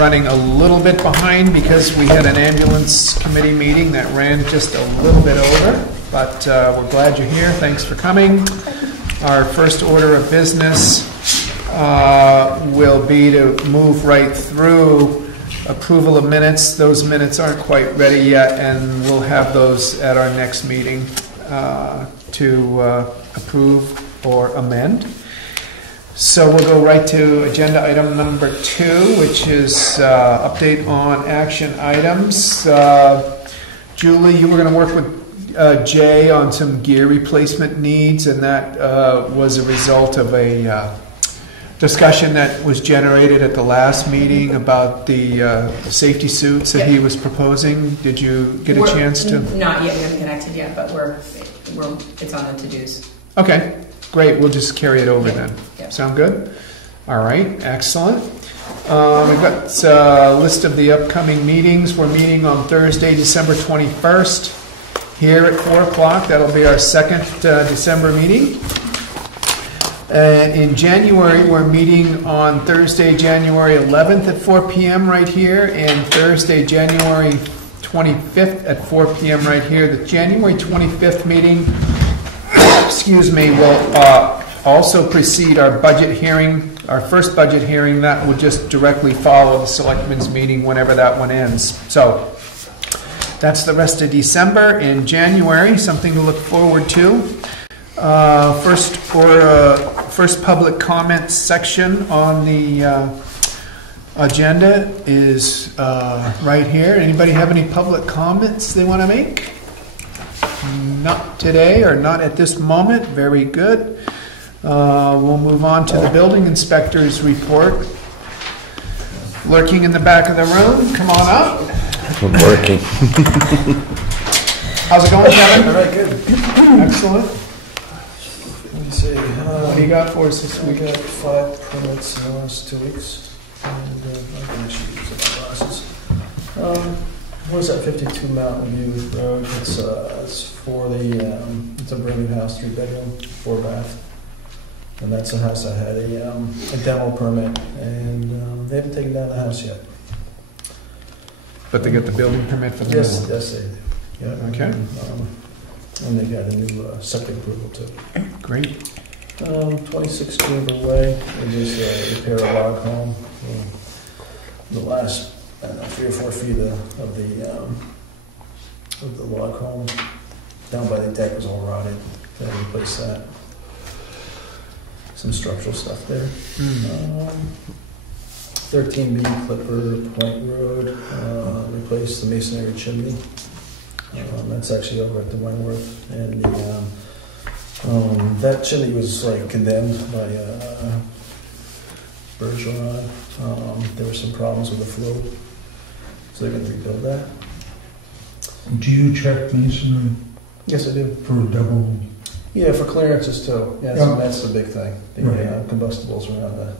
running a little bit behind because we had an ambulance committee meeting that ran just a little bit over, but we're glad you're here. Thanks for coming. Our first order of business will be to move right through approval of minutes. Those minutes aren't quite ready yet, and we'll have those at our next meeting to approve or amend. So we'll go right to agenda item number 2, which is update on action items. Julie, you were going to work with Jay on some gear replacement needs, and that was a result of a discussion that was generated at the last meeting about the safety suits that he was proposing. Did you get a chance to? Not yet. We haven't connected yet, but it's on the to-dos. Okay, great. We'll just carry it over then. Yep. Sound good? All right, excellent. We've got a list of the upcoming meetings. We're meeting on Thursday, December 21st, here at 4 o'clock. That'll be our second December meeting. In January, we're meeting on Thursday, January 11th at 4 p.m. right here, and Thursday, January 25th at 4 p.m. right here. The January 25th meeting, excuse me, will also precede our budget hearing, our first budget hearing. That will just directly follow the Selectmen's meeting whenever that one ends. So that's the rest of December. In January, something to look forward to. First public comment section on the agenda is right here. Anybody have any public comments they want to make? Not today, or not at this moment. Very good. We'll move on to the building inspector's report. Lurking in the back of the room. Come on up. I'm working. How's it going, Kevin? All right, good. Excellent. Let me see. What do you got for us this We week? got 5 permits in the last 2 weeks. And I can actually use my glasses. What is that? 52 Mountain View Road. It's for the it's a brand new house, 3-bedroom, 4-bath, and that's a house that had a demo permit, and they haven't taken down the house yet. But they got the building permit for the new one. Yes, they do. Yeah. Okay. And they got a new septic approval too. Great. 26 Chamber Way. They just repair a log home. The last 3 or 4 feet of the log home down by the deck was all rotted. They had to replace that. Some structural stuff there. 13B Clipper Point Road. Replaced the masonry chimney. That's actually over at the Wentworth, and that chimney was condemned by Bergeron. There were some problems with the flow, so they're going to rebuild that. Do you check masonry? Yes, I do. For double? Yeah, for clearances too. Yeah, that's the big thing. The combustibles around the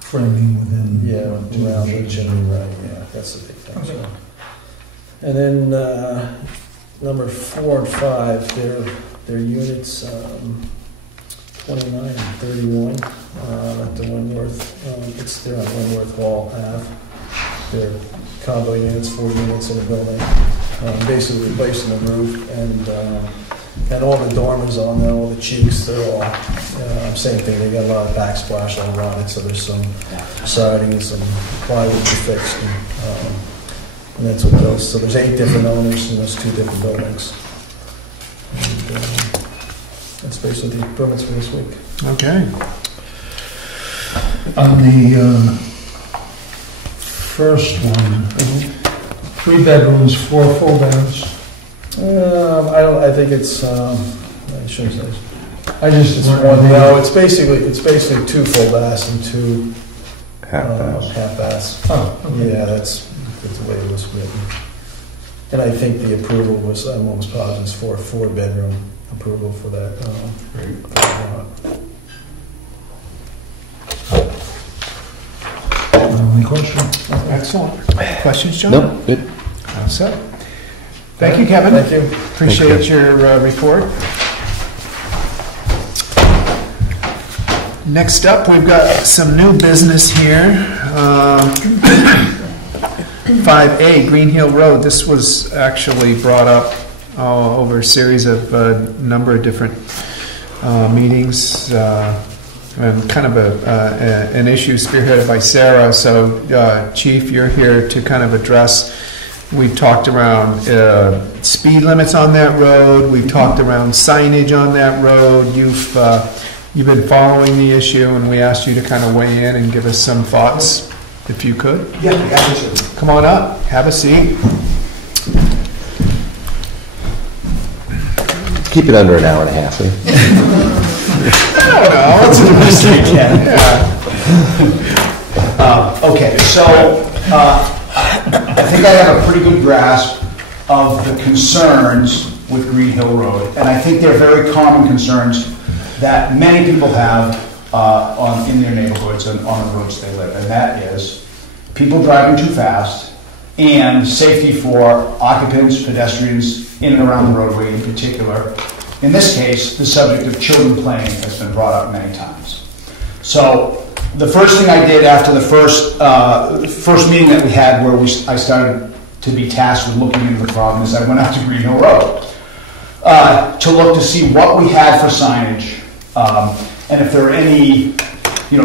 framing within. Yeah, around the chimney, right? Yeah, that's the big thing. Okay. So. And then number 4 and 5, they're units 29 and 31 at the Wentworth. They're on Wentworth Hall Ave. They're combo units, 4 units in a building. Basically replacing the roof and all the dormers on there, all the cheeks. They're all same thing. They got a lot of backsplash all rotted, so there's some siding and some plywood to fix. And that's what those. So there's 8 different owners in those 2 different buildings. And that's basically the permits for this week. Okay. On the first one, 3 bedrooms, 4 full baths. I think it's. I shouldn't say. It's one. No, it's basically 2 full baths and 2 half baths. Oh, okay. Yeah, that's the way it was written. And I think the approval was, I'm almost positive, it's for a 4-bedroom approval for that. Any questions? Excellent. Questions, John? Nope, good. All set. Thank you, Kevin. Thank you. Appreciate your report. Next up, we've got some new business here. 5A, Green Hill Road. This was actually brought up over a series of number of different meetings, and kind of an issue spearheaded by Sarah. So, Chief, you're here to kind of address. We've talked around speed limits on that road. We've talked around signage on that road. You've been following the issue, and we asked you to kind of weigh in and give us some thoughts, if you could. Yeah, absolutely. Come on up, have a seat. Keep it under an hour and a half, eh? I don't know. It's the best I can. Yeah. Okay, so I think I have a pretty good grasp of the concerns with Green Hill Road, and I think they're very common concerns that many people have in their neighborhoods and on the roads they live, and that is people driving too fast and safety for occupants, pedestrians in and around the roadway in particular. In this case, the subject of children playing has been brought up many times. So the first thing I did after the first meeting that we had where I started to be tasked with looking into the problem is I went out to Green Hill Road to look to see what we had for signage and if there are any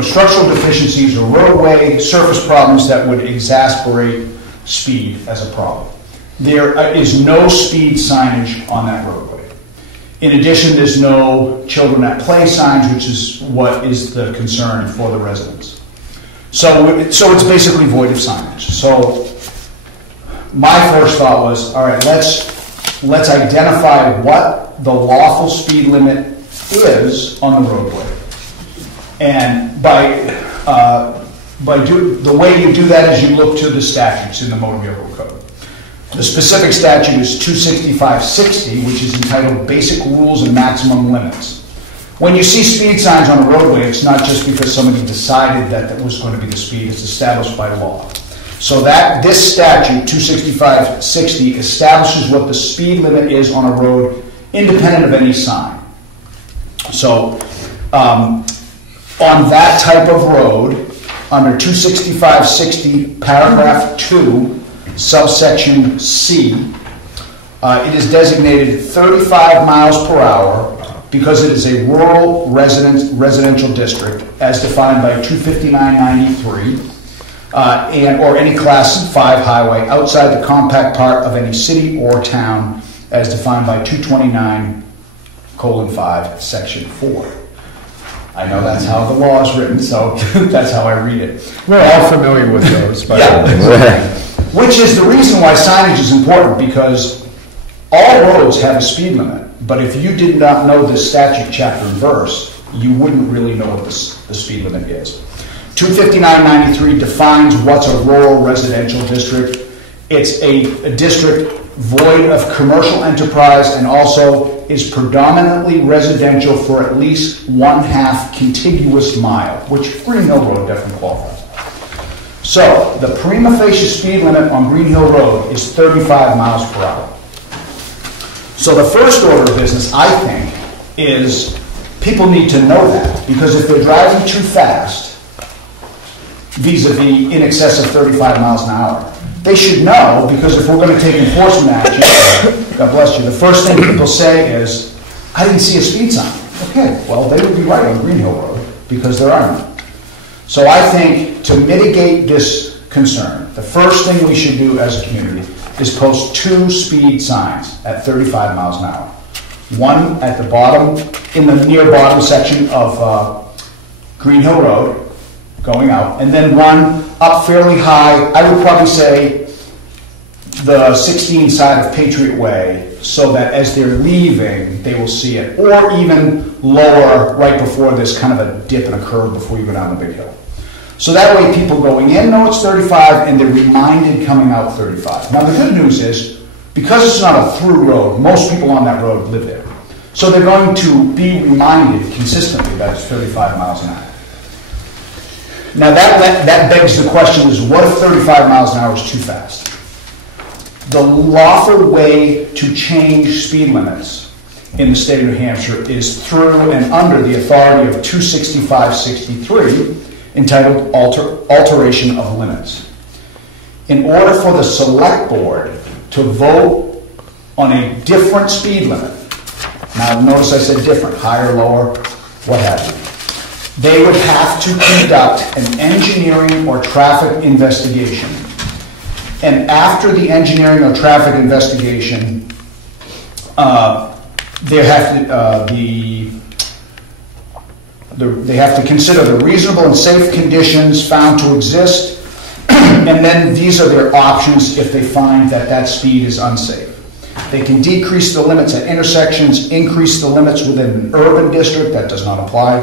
structural deficiencies or roadway surface problems that would exacerbate speed as a problem. There is no speed signage on that roadway. In addition, there's no children at play signs, which is what is the concern for the residents. So it's basically void of signage. So my first thought was, all right, let's identify what the lawful speed limit is on the roadway. And the way you do that is you look to the statutes in the Motor Vehicle Code. The specific statute is 26560, which is entitled Basic Rules and Maximum Limits. When you see speed signs on a roadway, it's not just because somebody decided that was going to be the speed, it's established by law. So this statute, 26560, establishes what the speed limit is on a road independent of any sign. So on that type of road, under 26560, paragraph 2, subsection C, it is designated 35 miles per hour because it is a rural residential district as defined by 25993 or any class 5 highway outside the compact part of any city or town as defined by 229:5, section 4. I know that's how the law is written, so that's how I read it. We're all familiar with those. But which is the reason why signage is important, because all roads have a speed limit. But if you did not know this statute chapter and verse, you wouldn't really know what the speed limit is. 25993 defines what's a rural residential district. It's a district void of commercial enterprise and also is predominantly residential for at least 1/2 contiguous mile, which Green Hill Road definitely qualifies. So the prima facie speed limit on Green Hill Road is 35 miles per hour. So the first order of business, I think, is people need to know that, because if they're driving too fast, vis-a-vis in excess of 35 miles an hour, they should know, because if we're going to take enforcement action, God bless you, the first thing people say is, I didn't see a speed sign. Okay, well, they would be right on Green Hill Road, because there are none. So I think to mitigate this concern, the first thing we should do as a community is post 2 speed signs at 35 miles an hour. One at the bottom, in the near bottom section of Green Hill Road, going out, and then one up fairly high, I would probably say the 16 side of Patriot Way, so that as they're leaving, they will see it, or even lower right before there's kind of a dip and a curve before you go down the big hill. So that way people going in know it's 35 and they're reminded coming out 35. Now the good news is, because it's not a through road, most people on that road live there. So they're going to be reminded consistently that it's 35 miles an hour. Now that begs the question is, what if 35 miles an hour is too fast? The lawful way to change speed limits in the state of New Hampshire is through and under the authority of 26563, entitled Alteration of Limits. in order for the select board to vote on a different speed limit, now notice I said different, higher, lower, what have you, they would have to conduct an engineering or traffic investigation. And after the engineering or traffic investigation, they have to consider the reasonable and safe conditions found to exist, and then these are their options if they find that that speed is unsafe. They can decrease the limits at intersections, increase the limits within an urban district, that does not apply,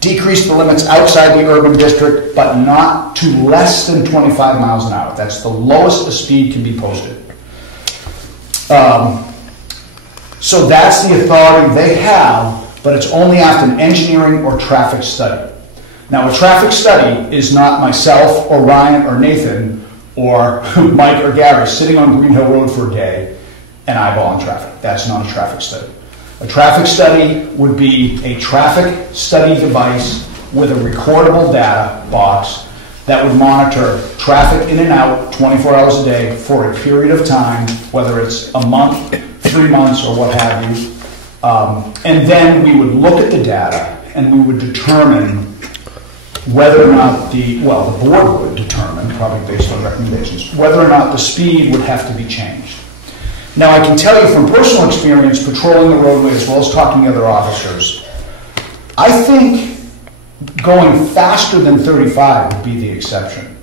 decrease the limits outside the urban district, but not to less than 25 miles an hour. That's the lowest the speed can be posted. So that's the authority they have, but it's only after an engineering or traffic study. Now, a traffic study is not myself or Ryan or Nathan or Mike or Gary sitting on Green Hill Road for a day and eyeballing traffic. That's not a traffic study. A traffic study would be a traffic study device with a recordable data box that would monitor traffic in and out 24 hours a day for a period of time, whether it's a month, 3 months, or what have you. And then we would look at the data and we would determine whether or not the board would determine, probably based on recommendations, whether or not the speed would have to be changed. Now, I can tell you from personal experience, patrolling the roadway as well as talking to other officers, I think going faster than 35 would be the exception.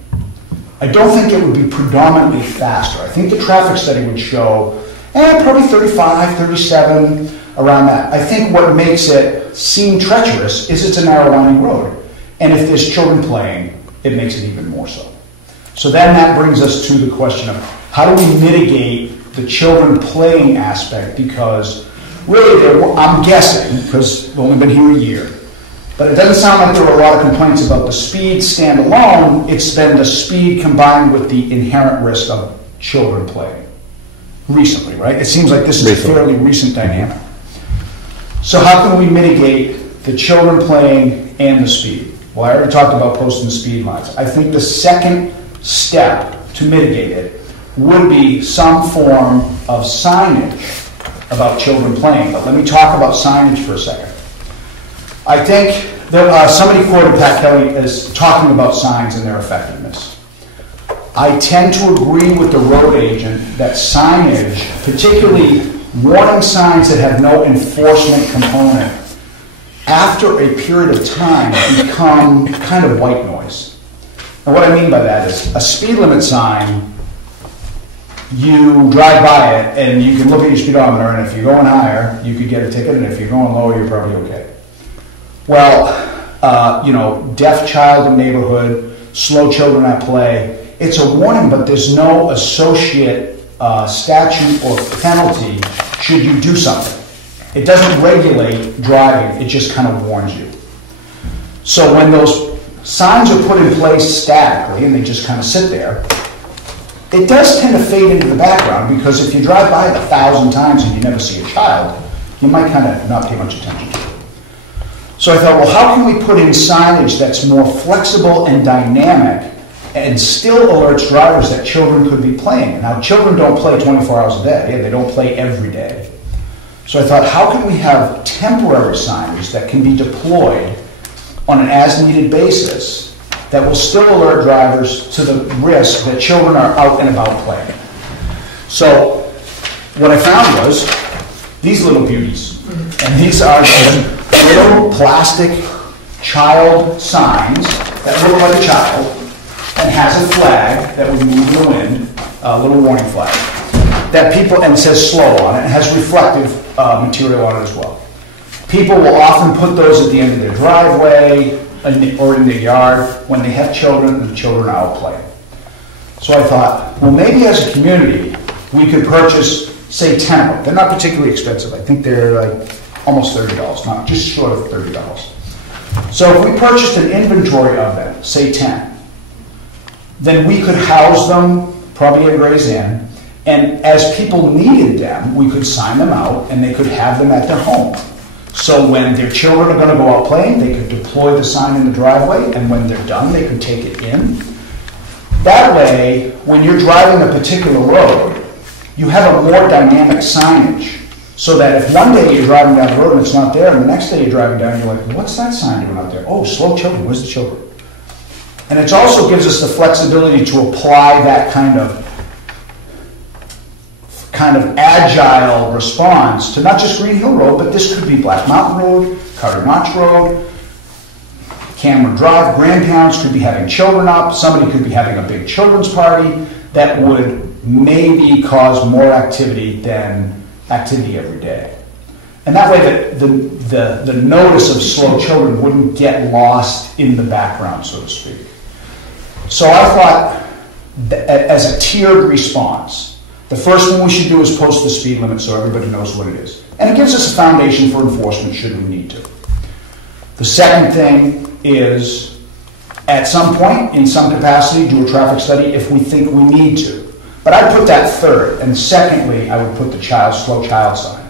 I don't think it would be predominantly faster. I think the traffic study would show probably 35, 37, around that. I think what makes it seem treacherous is it's a narrow winding road. And if there's children playing, it makes it even more so. So then that brings us to the question of how do we mitigate the children playing aspect, because really, I'm guessing, because we've only been here a year, but it doesn't sound like there were a lot of complaints about the speed standalone. It's been the speed combined with the inherent risk of children playing recently, right? It seems like this is a fairly recent dynamic. So how can we mitigate the children playing and the speed? Well, I already talked about posting the speed lines. I think the second step to mitigate it would be some form of signage about children playing. But let me talk about signage for a second. I think that somebody quoted Pat Kelly as talking about signs and their effectiveness. I tend to agree with the road agent that signage, particularly warning signs that have no enforcement component, after a period of time become kind of white noise. And what I mean by that is a speed limit sign, you drive by it and you can look at your speedometer, and if you're going higher, you could get a ticket, and if you're going lower, you're probably okay. Well, deaf child in neighborhood, slow children at play, it's a warning, but there's no associate statute or penalty should you do something. It doesn't regulate driving, it just kind of warns you. So when those signs are put in place statically and they just kind of sit there, it does tend to fade into the background, because if you drive by it 1,000 times and you never see a child, you might kind of not pay much attention to it. So I thought, well, how can we put in signage that's more flexible and dynamic and still alerts drivers that children could be playing? Now, children don't play 24 hours a day, they don't play every day. So I thought, how can we have temporary signage that can be deployed on an as-needed basis that will still alert drivers to the risk that children are out and about playing? So what I found was these little beauties. And these are little plastic child signs that look like a child and has a flag that would move in the wind, a little warning flag, that people, and it says slow on it, and has reflective material on it as well. People will often put those at the end of their driveway or in their yard when they have children and the children are out playing. So I thought, well, maybe as a community, we could purchase, say, 10 of them. They're not particularly expensive. I think they're like almost $30, not just short of $30. So if we purchased an inventory of them, say 10, then we could house them probably at Gray's Inn, and as people needed them, we could sign them out and they could have them at their home. So when their children are going to go out playing, they could deploy the sign in the driveway, and when they're done, they could take it in. That way, when you're driving a particular road, you have a more dynamic signage. So that if one day you're driving down the road and it's not there, and the next day you're driving down, you're like, what's that sign doing out there? Oh, slow children, where's the children? And it also gives us the flexibility to apply that kind of agile response to not just Green Hill Road, but this could be Black Mountain Road, Carter Notch Road, Cameron Drive. Grandparents could be having children up. Somebody could be having a big children's party that would maybe cause more activity than activity every day. And that way the notice of slow children wouldn't get lost in the background, so to speak. So I thought that as a tiered response, the first thing we should do is post the speed limit so everybody knows what it is. And it gives us a foundation for enforcement should we need to. The second thing is, at some point, in some capacity, do a traffic study if we think we need to. But I'd put that third. And secondly, I would put the slow child sign.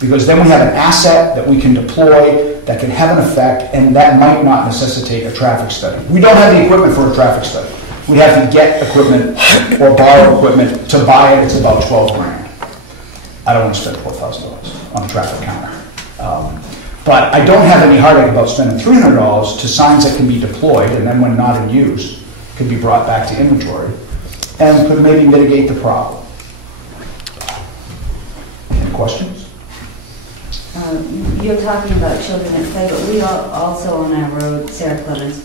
Because then we have an asset that we can deploy that can have an effect, and that might not necessitate a traffic study. We don't have the equipment for a traffic study. We have to get equipment or borrow equipment. To buy it, it's about 12 grand. I don't want to spend $4,000 on a traffic counter. But I don't have any heartache about spending $300 to signs that can be deployed, and then when not in use, could be brought back to inventory, and could maybe mitigate the problem. Any questions? You're talking about children at play, but we also on our road, Sarah Clemens,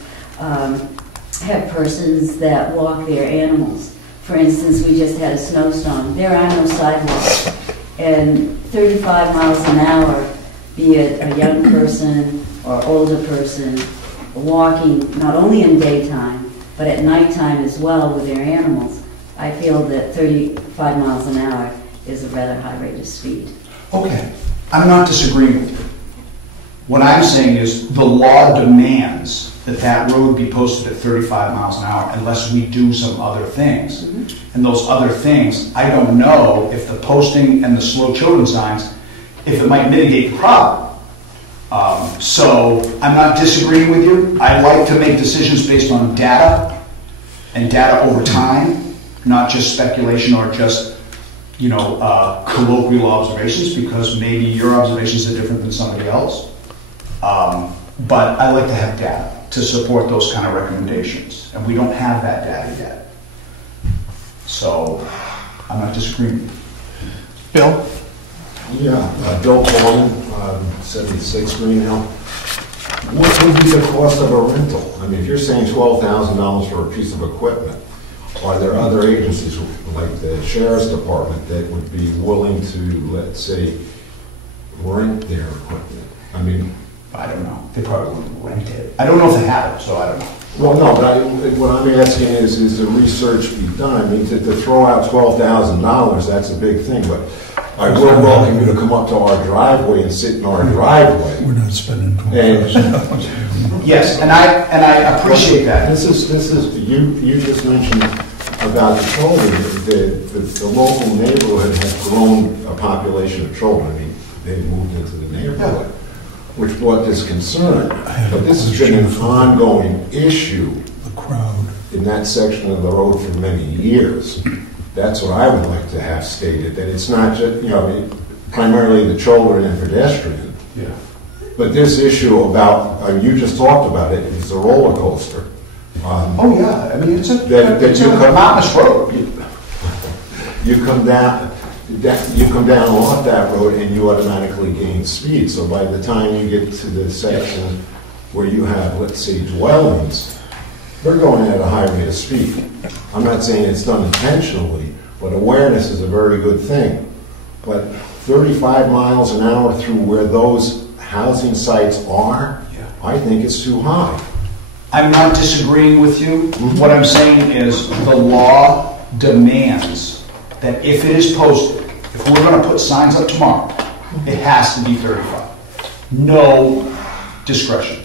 have persons that walk their animals. For instance, we just had a snowstorm. There are no sidewalks. And 35 miles an hour, be it a young person or older person, walking not only in daytime, but at nighttime as well with their animals, I feel that 35 miles an hour is a rather high rate of speed. Okay, I'm not disagreeing with you. What I'm saying is the law demands that that road be posted at 35 miles an hour unless we do some other things. Mm-hmm. And those other things, I don't know if the posting and the slow children signs, if it might mitigate the problem. So I'm not disagreeing with you. I like to make decisions based on data and data over time, not just speculation or just, colloquial observations, because maybe your observations are different than somebody else. But I like to have data to support those kind of recommendations, and we don't have that data yet. So I'm not disagreeing. Bill? Yeah, Bill Coleman, 76 Green Hill. What would be the cost of a rental? I mean, if you're saying $12,000 for a piece of equipment, are there other agencies like the Sheriff's Department that would be willing to, let's say, rent their equipment? I mean, I don't know. They probably wouldn't rent it. I don't know if they have it, so I don't know. Well, no, but what I'm asking is the research be done? I mean, to throw out $12,000, that's a big thing, but I will welcome you to come up to our driveway and sit in our driveway. We're not spending $12,000. Yes, and I appreciate that. This is you just mentioned about the children. The local neighborhood has grown a population of children. I mean, they moved into the neighborhood, which brought this concern. But this has been an ongoing issue in that section of the road for many years. That's what I would like to have stated, that it's not just, primarily the children and pedestrian. Yeah. But this issue about, you just talked about it, is a roller coaster. Oh yeah, I mean, it's a mountainous road. You come down off that road and you automatically gain speed. So by the time you get to the section where you have, let's say, dwellings, they're going at a high rate of speed. I'm not saying it's done intentionally, but awareness is a very good thing. But 35 miles an hour through where those housing sites are, I think it's too high. I'm not disagreeing with you. Mm-hmm. What I'm saying is the law demands that if it is posted, if we're going to put signs up tomorrow, it has to be 35. No discretion.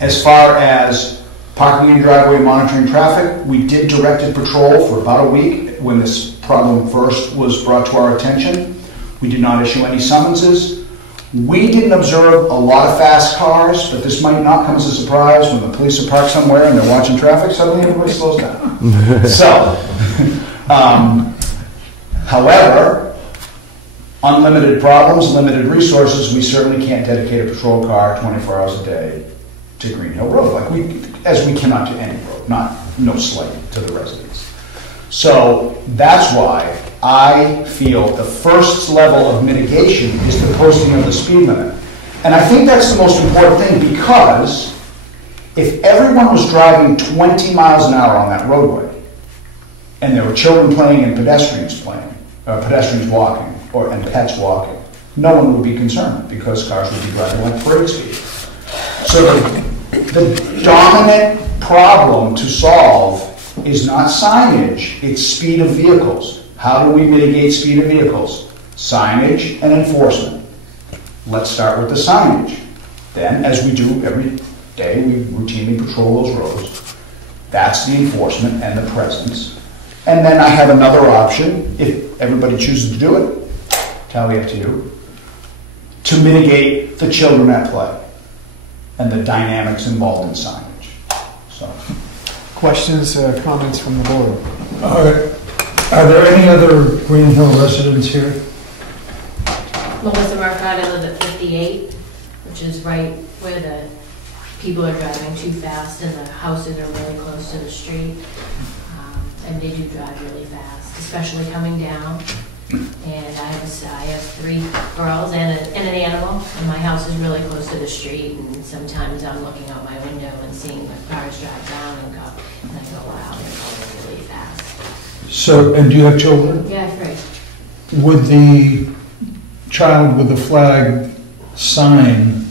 As far as parking and driveway monitoring traffic, we did directed patrol for about a week when this problem first was brought to our attention. We did not issue any summonses. We didn't observe a lot of fast cars, but this might not come as a surprise when the police are parked somewhere and they're watching traffic, suddenly everybody slows down. So, however, unlimited problems, limited resources, we certainly can't dedicate a patrol car 24 hours a day to Green Hill Road, as we cannot to any road, no slight to the residents. So that's why I feel the first level of mitigation is the posting of the speed limit. And I think that's the most important thing, because if everyone was driving 20 miles an hour on that roadway, and there were children playing and pedestrians walking, and pets walking, no one would be concerned, because cars would be driving like break speed. So the dominant problem to solve is not signage, it's speed of vehicles. How do we mitigate speed of vehicles? Signage and enforcement. Let's start with the signage. Then, as we do every day, we routinely patrol those roads. That's the enforcement and the presence. And then I have another option, if everybody chooses to do it, totally up to you, to mitigate the children at play and the dynamics involved in signage. So, Questions, comments from the board? Are there any other Green Hill residents here? Melissa Marcotte, I live at 58, which is right where the people are driving too fast and the houses are really close to the street. And they do drive really fast, especially coming down. And I have 3 girls and an animal, and my house is really close to the street, and sometimes I'm looking out my window and seeing the cars drive down and go, and I go, wow, they're going really fast. So, and do you have children? Yeah, I agree. Would the child with the flag sign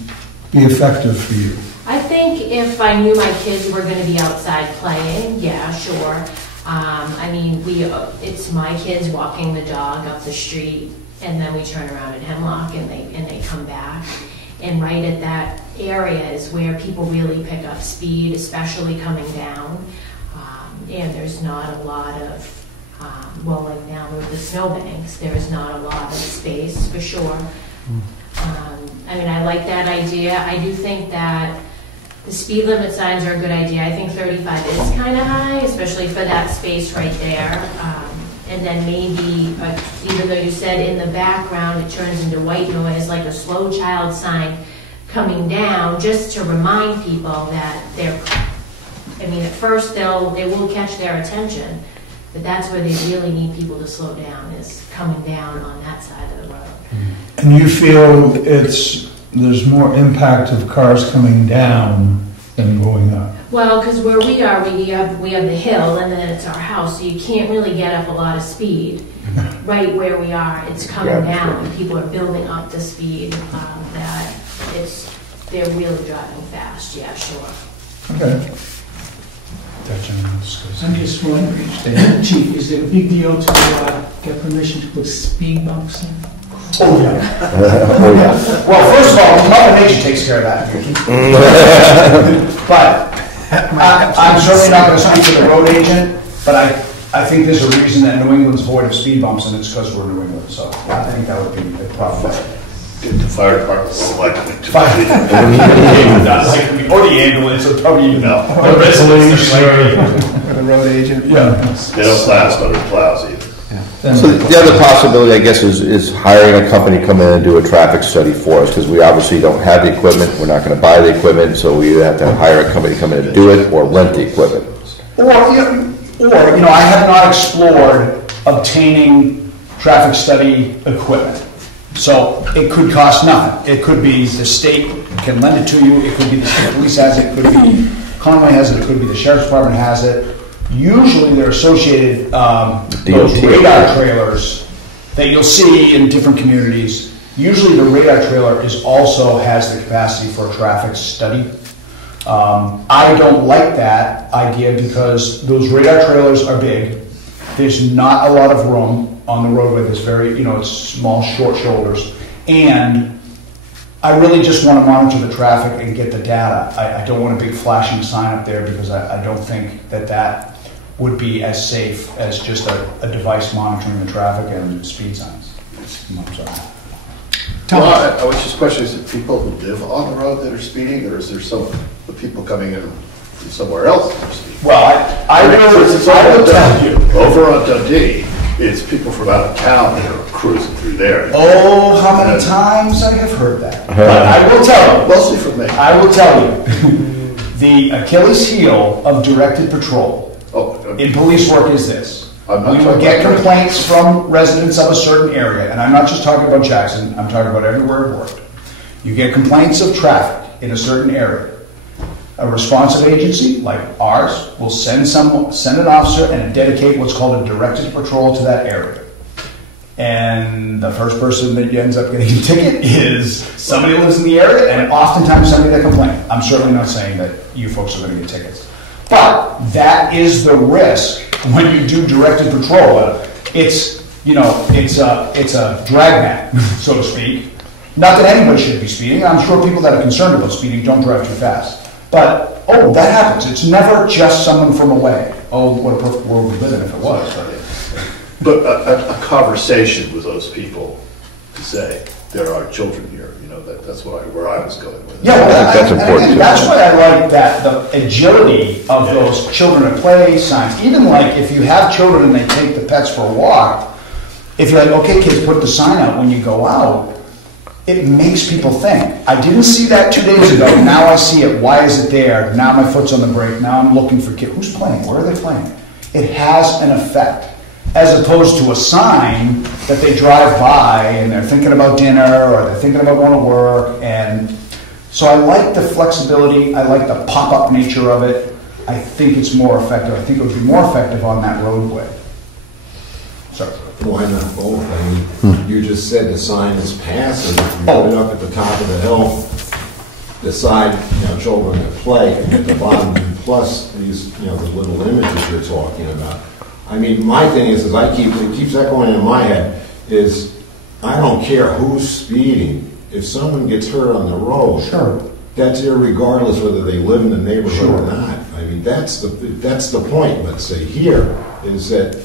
be effective for you? I think if I knew my kids were going to be outside playing, yeah, sure. I mean, it's my kids walking the dog up the street, and then we turn around at Hemlock and they come back. And right at that area is where people really pick up speed, especially coming down. And there's not a lot of, well, like now with the snowbanks, there is not a lot of space for sure. I mean, I like that idea. I do think that the speed limit signs are a good idea. I think 35 is kind of high, especially for that space right there. And then maybe, even though you said in the background it turns into white noise, like a slow child sign coming down, just to remind people that I mean, at first it will catch their attention, but that's where they really need people to slow down, is coming down on that side of the road. And you feel there's more impact of cars coming down than going up? Well, because where we are, we have the hill, and then it's our house, so you can't really get up a lot of speed. Right where we are, it's coming down, and people are building up the speed. They're really driving fast. Yeah, sure. Okay. I'm just wondering, Chief, is it a big deal to get permission to put speed bumps in? Oh yeah. Oh yeah. Well, first of all, Mother Nature takes care of that. But I'm certainly not going to speak to the road agent, but I think there's a reason that New England's void of speed bumps, and it's because we're New England. So I think that would be a problem. The fire department selected it. Or the ambulance, or probably even No. the residents. The road agent? Yeah. They don't class under plows either. So the other possibility, I guess, is hiring a company to come in and do a traffic study for us, because we obviously don't have the equipment, we're not going to buy the equipment, so we either have to hire a company to come in and do it, or rent the equipment. Or I have not explored obtaining traffic study equipment. So it could cost nothing. It could be the state can lend it to you, it could be the state police has it, it could be Conway has it, it could be the sheriff's department has it. Usually they're associated, those radar trailers that you'll see in different communities. Usually the radar trailer also has the capacity for a traffic study. I don't like that idea because those radar trailers are big. There's not a lot of room on the roadway. There's it's small, short shoulders. And I really just want to monitor the traffic and get the data. I don't want a big flashing sign up there because I don't think that would be as safe as just a device monitoring the traffic and speed signs. I'm sorry. Tom? Well, I was just questioning, is it people who live on the road that are speeding, or is there the people coming in from somewhere else that are speeding? Well, I will tell you. Over on Dundee, it's people from out of town that are cruising through there. Oh, how many times I have heard that. But I will tell you. Mostly from me. I will tell you. The Achilles heel of directed patrol in police work is this. We will get complaints from residents of a certain area, and I'm not just talking about Jackson, I'm talking about everywhere I've worked. You get complaints of traffic in a certain area. A responsive agency like ours will send an officer and dedicate what's called a directed patrol to that area. And the first person that ends up getting a ticket is somebody who lives in the area, and oftentimes somebody that complains. I'm certainly not saying that you folks are going to get tickets. But that is the risk when you do directed patrol. It's a dragnet, so to speak. Not that anybody should be speeding. I'm sure people that are concerned about speeding don't drive too fast. But, that happens. It's never just someone from away. Oh, what a perfect world we live in if it was. But a conversation with those people to say, there are children here, that's where I was going with it. Yeah, well, that's important. And that's why I like that, the agility of those children at play signs. Even like if you have children and they take the pets for a walk, if you're like, okay, kids, put the sign out when you go out, it makes people think. I didn't see that 2 days ago. Now I see it. Why is it there? Now my foot's on the brake. Now I'm looking for kids. Who's playing? Where are they playing? It has an effect. As opposed to a sign that they drive by and they're thinking about dinner or they're thinking about going to work. And so I like the flexibility. I like the pop-up nature of it. I think it's more effective. I think it would be more effective on that roadway. Sorry. Why not both? I mean, you just said the sign is passive. You put it up at the top of the hill, the side, children at play, and at the bottom, plus these, the little images you're talking about. I mean, my thing is it keeps echoing in my head, is I don't care who's speeding. If someone gets hurt on the road, sure, that's irregardless whether they live in the neighborhood or not. I mean, that's the point, let's say, here, is that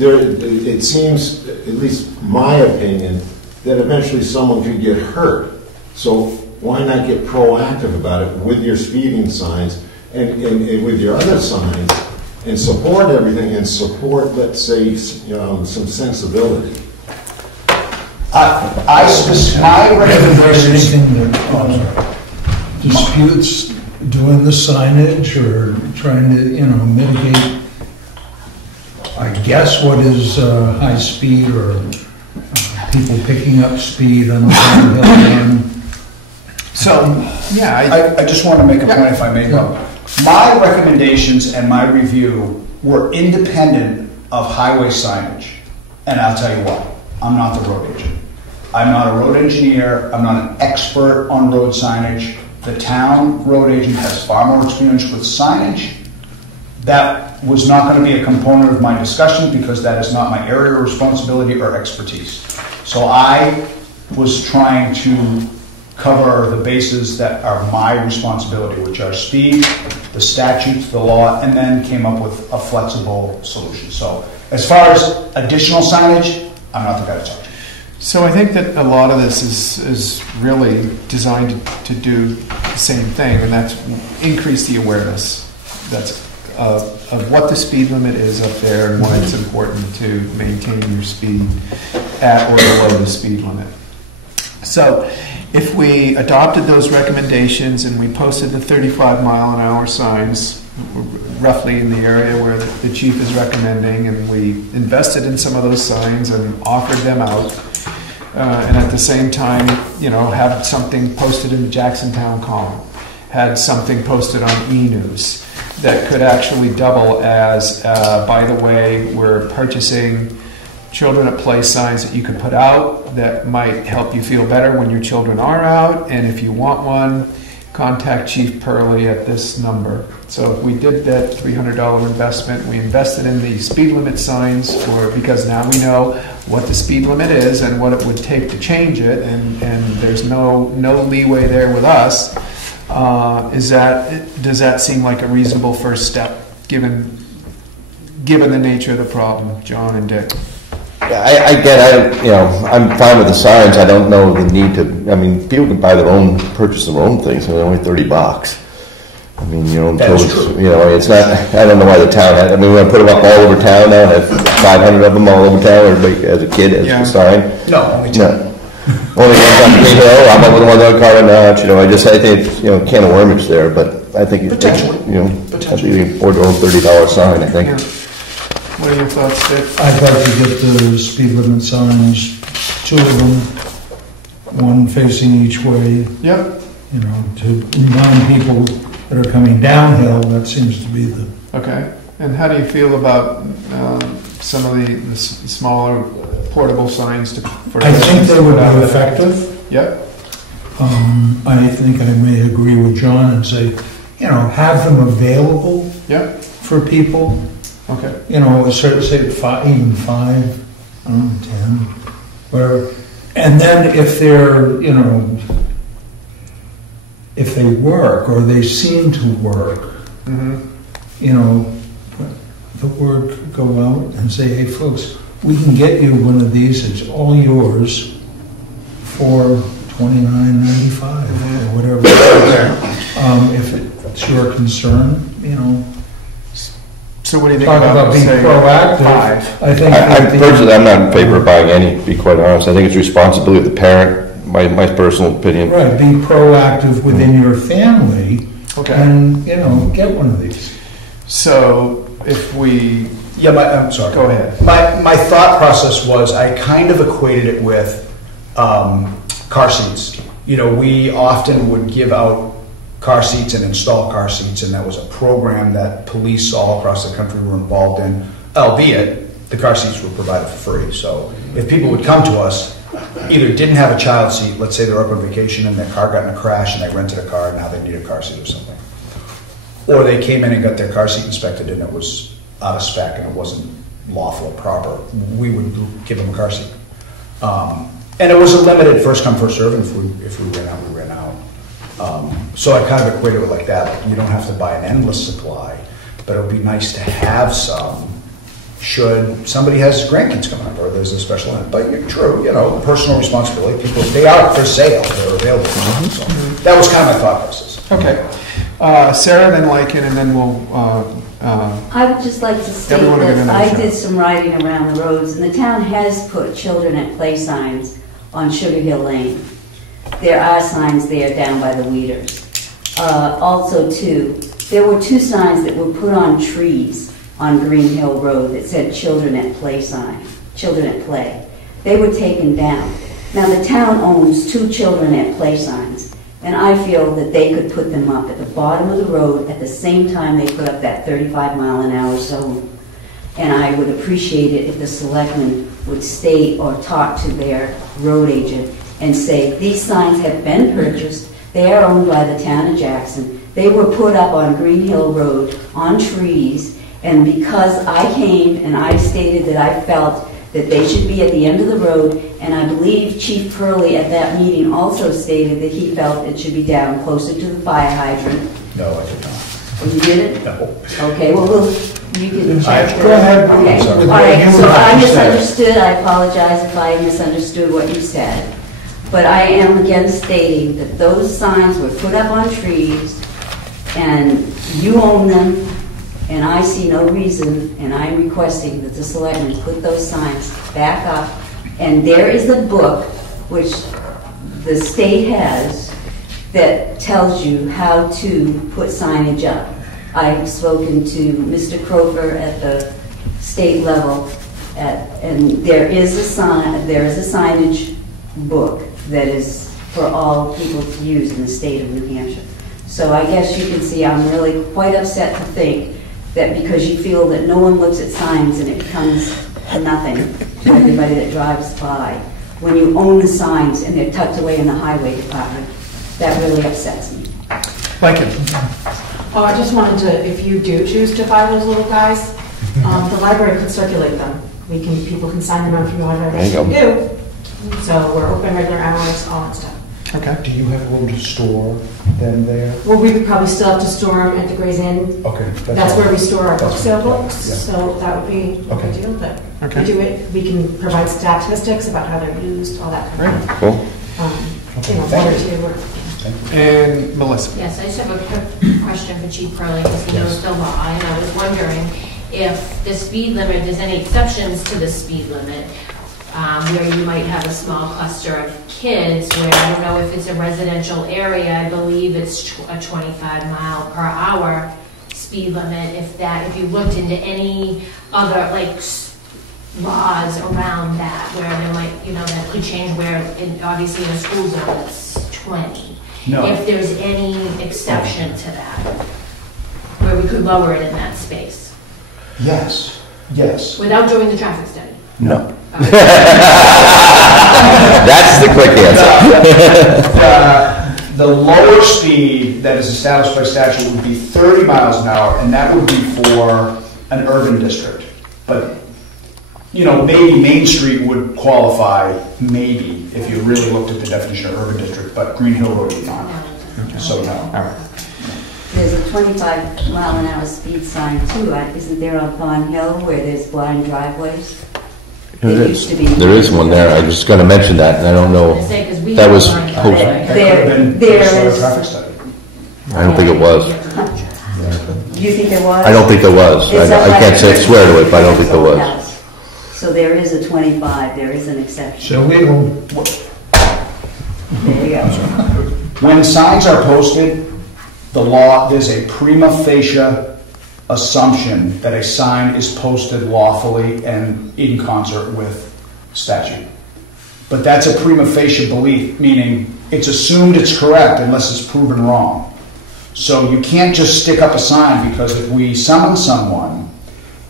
it seems, at least my opinion, that eventually someone could get hurt. So why not get proactive about it with your speeding signs and with your other signs, and support everything, and support, let's say, some sensibility. My recommendation disputes doing the signage or trying to, mitigate, I guess, what is high speed or people picking up speed on the downhill run. So, I just want to make a point, if I may, Bob. My recommendations and my review were independent of highway signage. And I'll tell you what, I'm not the road agent. I'm not a road engineer. I'm not an expert on road signage. The town road agent has far more experience with signage. That was not going to be a component of my discussion because that is not my area of responsibility or expertise. So I was trying to cover the bases that are my responsibility, which are speed, the statutes, the law, and then came up with a flexible solution. So as far as additional signage, I'm not the guy to talk to. So I think that a lot of this is really designed to do the same thing, and that's increase the awareness of what the speed limit is up there and why it's important to maintain your speed at or below the speed limit. So if we adopted those recommendations and we posted the 35-mile-an-hour signs roughly in the area where the chief is recommending, and we invested in some of those signs and offered them out, and at the same time, have something posted in the Jackson Town Column, had something posted on e-news that could actually double as, by the way, we're purchasing children at play signs that you could put out that might help you feel better when your children are out, and if you want one, contact Chief Purley at this number. So if we did that $300 investment, we invested in the speed limit signs because now we know what the speed limit is and what it would take to change it, and there's no leeway there with us. Does that seem like a reasonable first step given the nature of the problem, John and Dick? I'm fine with the signs. I don't know the need to, I mean, people can purchase their own things, and they're only $30. I mean, it's not, I don't know why the town had, I mean, we're gonna put them up all over town now, have 500 of them all over town, everybody as a kid has a sign. No, only 10. Only ones on Green Hill, I'm up with the ones on Carter Notch, I think it's, can of worms there, but I think it's, Potentially. I'd be afford to own $30 sign, I think. Yeah. What are your thoughts, Dave? I'd like to get the speed limit signs, 2 of them, one facing each way, Yep. to remind people that are coming downhill. That seems to be the... Okay. And how do you feel about some of the smaller portable signs? I think they would be effective. Yep. I think I may agree with John and say, have them available Yep. for people. Okay. Say 5, even 5, 10, whatever. And then if they're, if they work or they seem to work, the word could go out and say, hey folks, we can get you one of these, it's all yours for $29.95 or whatever. If it's your concern, So what do you think talk about being proactive. 5? I think Personally, I'm not in favor of buying any, to be quite honest. I think it's responsibility of the parent, my personal opinion. right, be proactive within your family, Okay. and get one of these. So if we Yeah, I'm sorry. go ahead. My thought process was I kind of equated it with car seats. We often would give out car seats and install car seats, and that was a program that police all across the country were involved in, albeit the car seats were provided for free. So if people would come to us, either didn't have a child seat, let's say they're up on vacation and their car got in a crash and they rented a car and now they need a car seat or something, or they came in and got their car seat inspected and it was out of spec and it wasn't lawful or proper, we would give them a car seat. And it was a limited first come, first serve, and if we ran out, we ran out. So I kind of equated it like that. You don't have to buy an endless supply, but it would be nice to have some should somebody has grandkids coming up or there's a special event. But you're true, personal responsibility. People, they are for sale, they're available. So that was kind of my thought process. Okay. Sarah, then Lycan, and then we'll... I would just like to state Everyone will get that another I shot. did some riding around the roads, and the town has put children at play signs on Sugar Hill Lane. There are signs there down by the weeders. Also, too, there were 2 signs that were put on trees on Green Hill Road that said children at play sign, children at play. They were taken down. Now, the town owns 2 children at play signs, and I feel that they could put them up at the bottom of the road at the same time they put up that 35-mile-an-hour zone. And I would appreciate it if the selectmen would state or talk to their road agent and say, these signs have been purchased, they are owned by the town of Jackson, they were put up on Green Hill Road on trees, and because I came and I stated that I felt that they should be at the end of the road, and I believe Chief Purley at that meeting also stated that he felt it should be down closer to the fire hydrant. No, I did not. Oh, you did it? No. Okay, well, you can check. Go ahead. Okay, Sorry. all right, so I misunderstood, I apologize if I misunderstood what you said. But I am again stating that those signs were put up on trees, and you own them, and I see no reason, and I'm requesting that the selectmen put those signs back up. And there is a book, which the state has, that tells you how to put signage up. I've spoken to Mr. Croker at the state level, and there is a signage book that is for all people to use in the state of New Hampshire. So I guess you can see I'm really quite upset to think that because you feel that no one looks at signs and it becomes nothing to everybody that drives by, when you own the signs and they're tucked away in the highway department, that really upsets me. Lycan. Oh, I just wanted to, if you do choose to buy those little guys, the library could circulate them. People can sign them out through the library. There you go. We do. So we're open regular hours, all that stuff. Okay. Do you have room to store them there? Well, we would probably still have to store them at the Gray's Inn. Okay. That's where we store our book That's sale fine. books, Yeah. so that would be a Okay. good deal, but Okay. We do it, we can provide statistics about how they're used, all that kind of thing. Cool. Water too. And Melissa? Yes, I just have a quick question for Chief Curley, because he knows the law, and I was wondering if the speed limit, there's any exceptions to the speed limit, where you might have a small cluster of kids, where I don't know if it's a residential area, I believe it's a 25 mile per hour speed limit, if you looked into any other, like, laws around that, where there might, that could change, where, obviously in a school zone, it's 20. No. If there's any exception to that, where we could lower it in that space, Yes, yes. without doing the traffic study. No. That's the quick answer. The lower speed that is established by statute would be 30 miles an hour, and that would be for an urban district. But, maybe Main Street would qualify, maybe, if you really looked at the definition of urban district, but Green Hill Road would not. So, no. All right. There's a 25 mile an hour speed sign too, isn't there on Pond Hill where there's blind driveways? There is one there. I was just going to mention that, and I don't know. That was posted. I don't think it was. Do you think there was? I don't think there was. I can't swear to it, but I don't think there was. So there is a 25. There is an exception. So legal. There you go. When signs are posted, there's a prima facie assumption that a sign is posted lawfully and in concert with statute. But that's a prima facie belief, meaning it's assumed it's correct unless it's proven wrong. So you can't just stick up a sign, because if we summon someone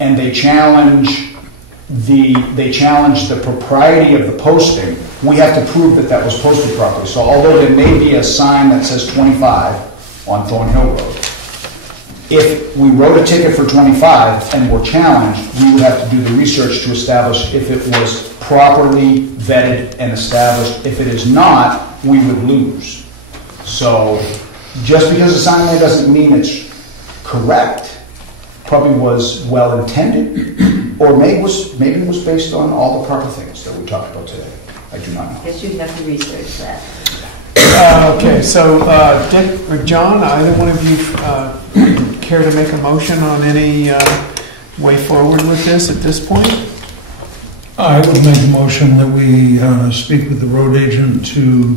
and they challenge the propriety of the posting, we have to prove that was posted properly. So although there may be a sign that says 25 on Thornhill Road, if we wrote a ticket for 25 and were challenged, we would have to do the research to establish if it was properly vetted and established. If it is not, we would lose. So just because a sign there doesn't mean it's correct. Probably was well intended, or maybe it was based on all the proper things that we talked about today. I do not know. Guess you'd have to research that. Okay, so Dick or John, either one of you care to make a motion on any way forward with this at this point? I would make a motion that we speak with the road agent to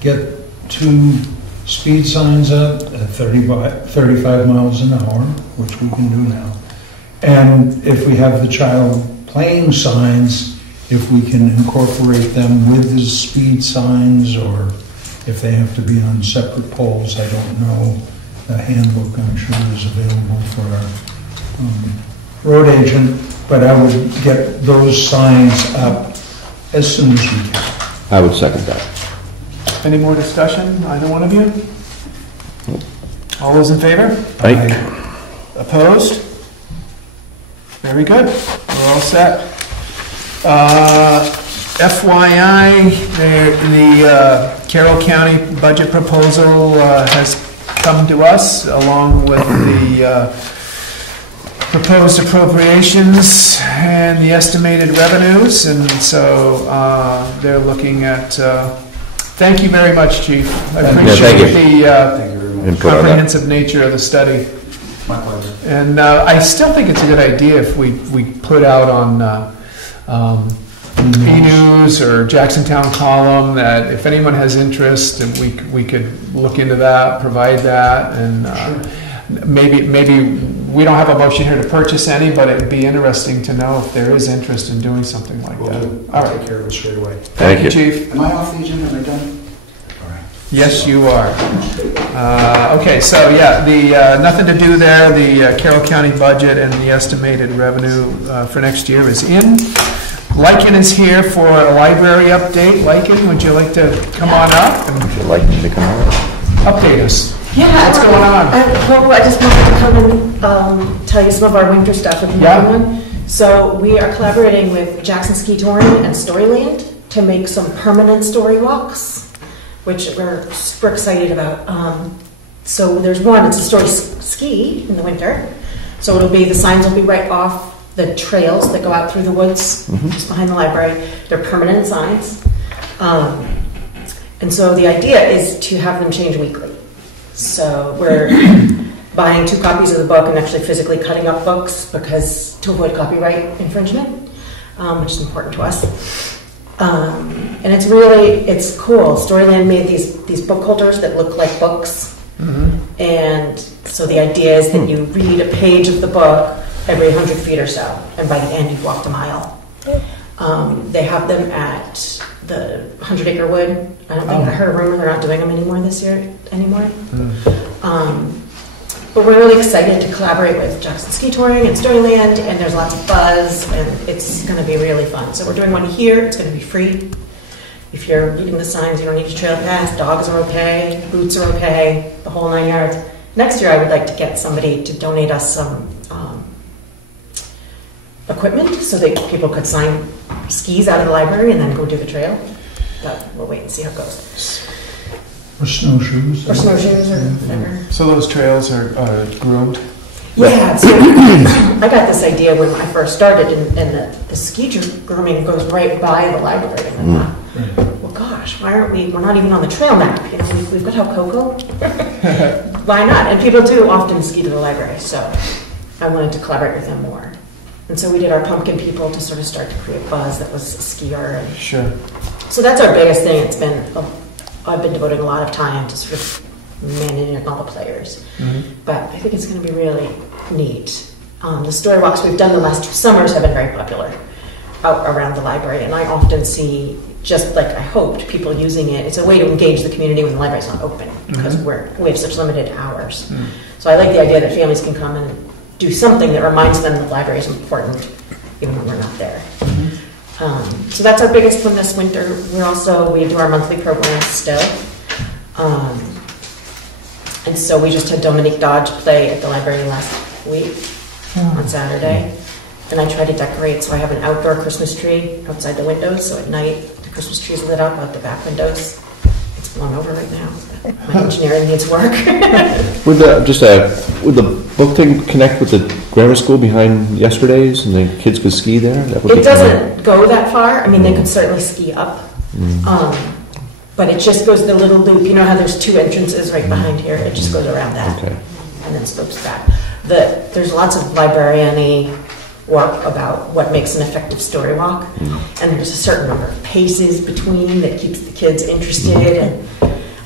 get 2 speed signs up at 35 miles an hour, which we can do now. And if we have the child playing signs, if we can incorporate them with the speed signs, or if they have to be on separate poles, I don't know. The handbook, I'm sure, is available for our road agent, but I would get those signs up as soon as we can. I would second that. Any more discussion, either one of you? All those in favor? Aye. Opposed? Very good. We're all set. FYI, the Carroll County budget proposal has come to us along with the proposed appropriations and the estimated revenues, and so they're looking at. Thank you very much, Chief. I appreciate the comprehensive nature of the study. My pleasure. And I still think it's a good idea if we put out on E-News or Jacksontown Column that if anyone has interest, we could look into that, provide that, and maybe we don't have a motion here to purchase any, but it would be interesting to know if there is interest in doing something like that. I'll take care of it straight away. Thank you, Chief. Am I off the agenda? Am I done? All right. Yes, you are. Okay, so yeah, the nothing to do there. The Carroll County budget and the estimated revenue for next year is in. Lycan is here for a library update. Lycan, would you like to come on up and Would you like me to come on? update us? Yeah. What's going on? Well, I just wanted to come and tell you some of our winter stuff if you Yeah. want one. So we are collaborating with Jackson Ski Touring and Storyland to make some permanent story walks, which we're super excited about. So there's one, it's a story ski in the winter. So it'll be, the signs will be right off the trails that go out through the woods just behind the library. They're permanent signs. And so the idea is to have them change weekly. So we're buying 2 copies of the book and actually physically cutting up books because to avoid copyright infringement, which is important to us. And it's cool. Storyland made these book holders that look like books. And so the idea is that you read a page of the book every 100 feet or so, and by the end you've walked a mile. They have them at the 100 Acre Wood. I don't think I heard a rumor they're not doing them anymore this year anymore. But we're really excited to collaborate with Jackson Ski Touring and Storyland, and there's lots of buzz, and it's going to be really fun. So we're doing one here. It's going to be free. If you're reading the signs, you don't need a trail pass. Dogs are okay. Boots are okay. The whole 9 yards. Next year, I would like to get somebody to donate us some equipment so that people could sign skis out of the library and then go do the trail. But we'll wait and see how it goes. Or snowshoes. Or snowshoes or whatever. So those trails are groomed? Yeah, so I got this idea when I first started, and the ski grooming goes right by the library. And I thought, well, gosh, why aren't we're not even on the trail map. You know, we've got Coco. Why not? And people do often ski to the library, so I wanted to collaborate with them more. And so we did our pumpkin people to sort of start to create buzz that was skier. And sure. So that's our biggest thing. I've been devoting a lot of time to sort of managing all the players. But I think it's going to be really neat. The story walks we've done the last 2 summers have been very popular out around the library, and I often see, just like I hoped, people using it. It's a way to engage the community when the library's not open because we have such limited hours. So I like the idea that families can come and do something that reminds them the library is important even when we're not there. So that's our biggest one this winter. We do our monthly program still. And so we just had Dominique Dodge play at the library last week on Saturday. And I try to decorate, so I have an outdoor Christmas tree outside the windows, so at night the Christmas tree is lit up out the back windows. It's blown over right now. My engineering needs work. Would the book thing connect with the grammar school behind yesterday's, and the kids could ski there? It doesn't go that far. I mean, they could certainly ski up. But it just goes the little loop. You know how there's 2 entrances right behind here? It just goes around that and then slopes back. There's lots of librarian-y work about what makes an effective story walk. And there's a certain number of paces between that keeps the kids interested. And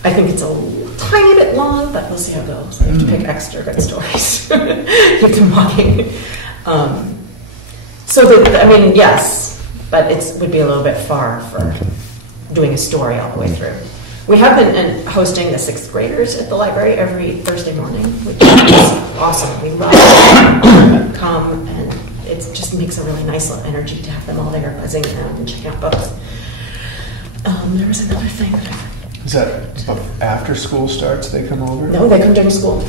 I think it's a tiny bit long, but we'll see how it goes. I have to pick extra good stories. Keep them walking. Yes, but it would be a little bit far for doing a story all the way through. We have been hosting the 6th graders at the library every Thursday morning, which is awesome. We love them come, and it just makes a really nice little energy to have them all there buzzing around and checking out books. There was another thing. Is that after school starts they come over? No, they come during school.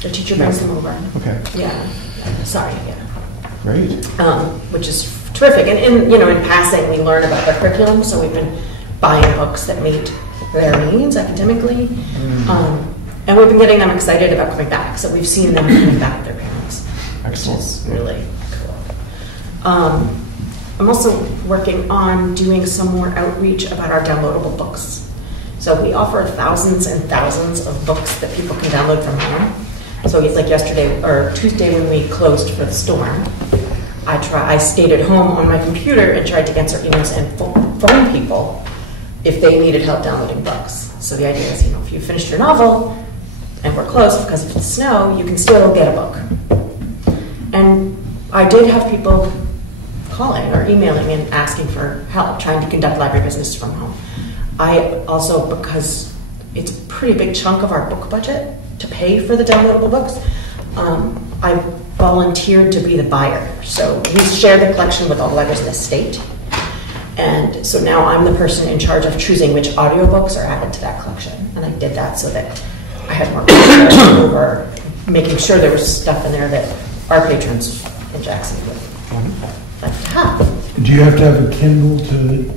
Their teacher brings them over. Okay. Yeah. Sorry. Yeah. Great. Which is terrific. And in passing, we learn about their curriculum. So we've been buying books that meet their needs academically. And we've been getting them excited about coming back. So we've seen them coming back with their parents. Excellent. Which is really cool. I'm also working on doing some more outreach about our downloadable books. So we offer thousands and thousands of books that people can download from home. So it's like yesterday or Tuesday when we closed for the storm, I stayed at home on my computer and tried to answer emails and phone people if they needed help downloading books. So the idea is, if you finished your novel and we're closed because of the snow, you can still get a book. And I did have people calling or emailing and asking for help trying to conduct library business from home. I also, because it's a pretty big chunk of our book budget to pay for the downloadable books, I volunteered to be the buyer. So we share the collection with all the libraries in the state. And so now I'm the person in charge of choosing which audiobooks are added to that collection. And I did that so that I had more control over making sure there was stuff in there that our patrons in Jackson would like to have. Do you have to have a Kindle to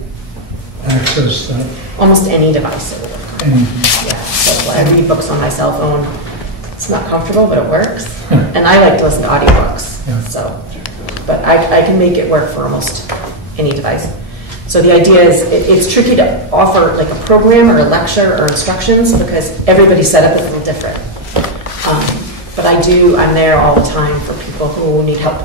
access that? Almost any device it will work on. Yeah, so I read books on my cell phone. It's not comfortable, but it works. And I like to listen to audiobooks. Yeah. So but I can make it work for almost any device. So the idea is, it's tricky to offer like a program or a lecture or instructions because everybody's setup is a little different. But I'm there all the time for people who need help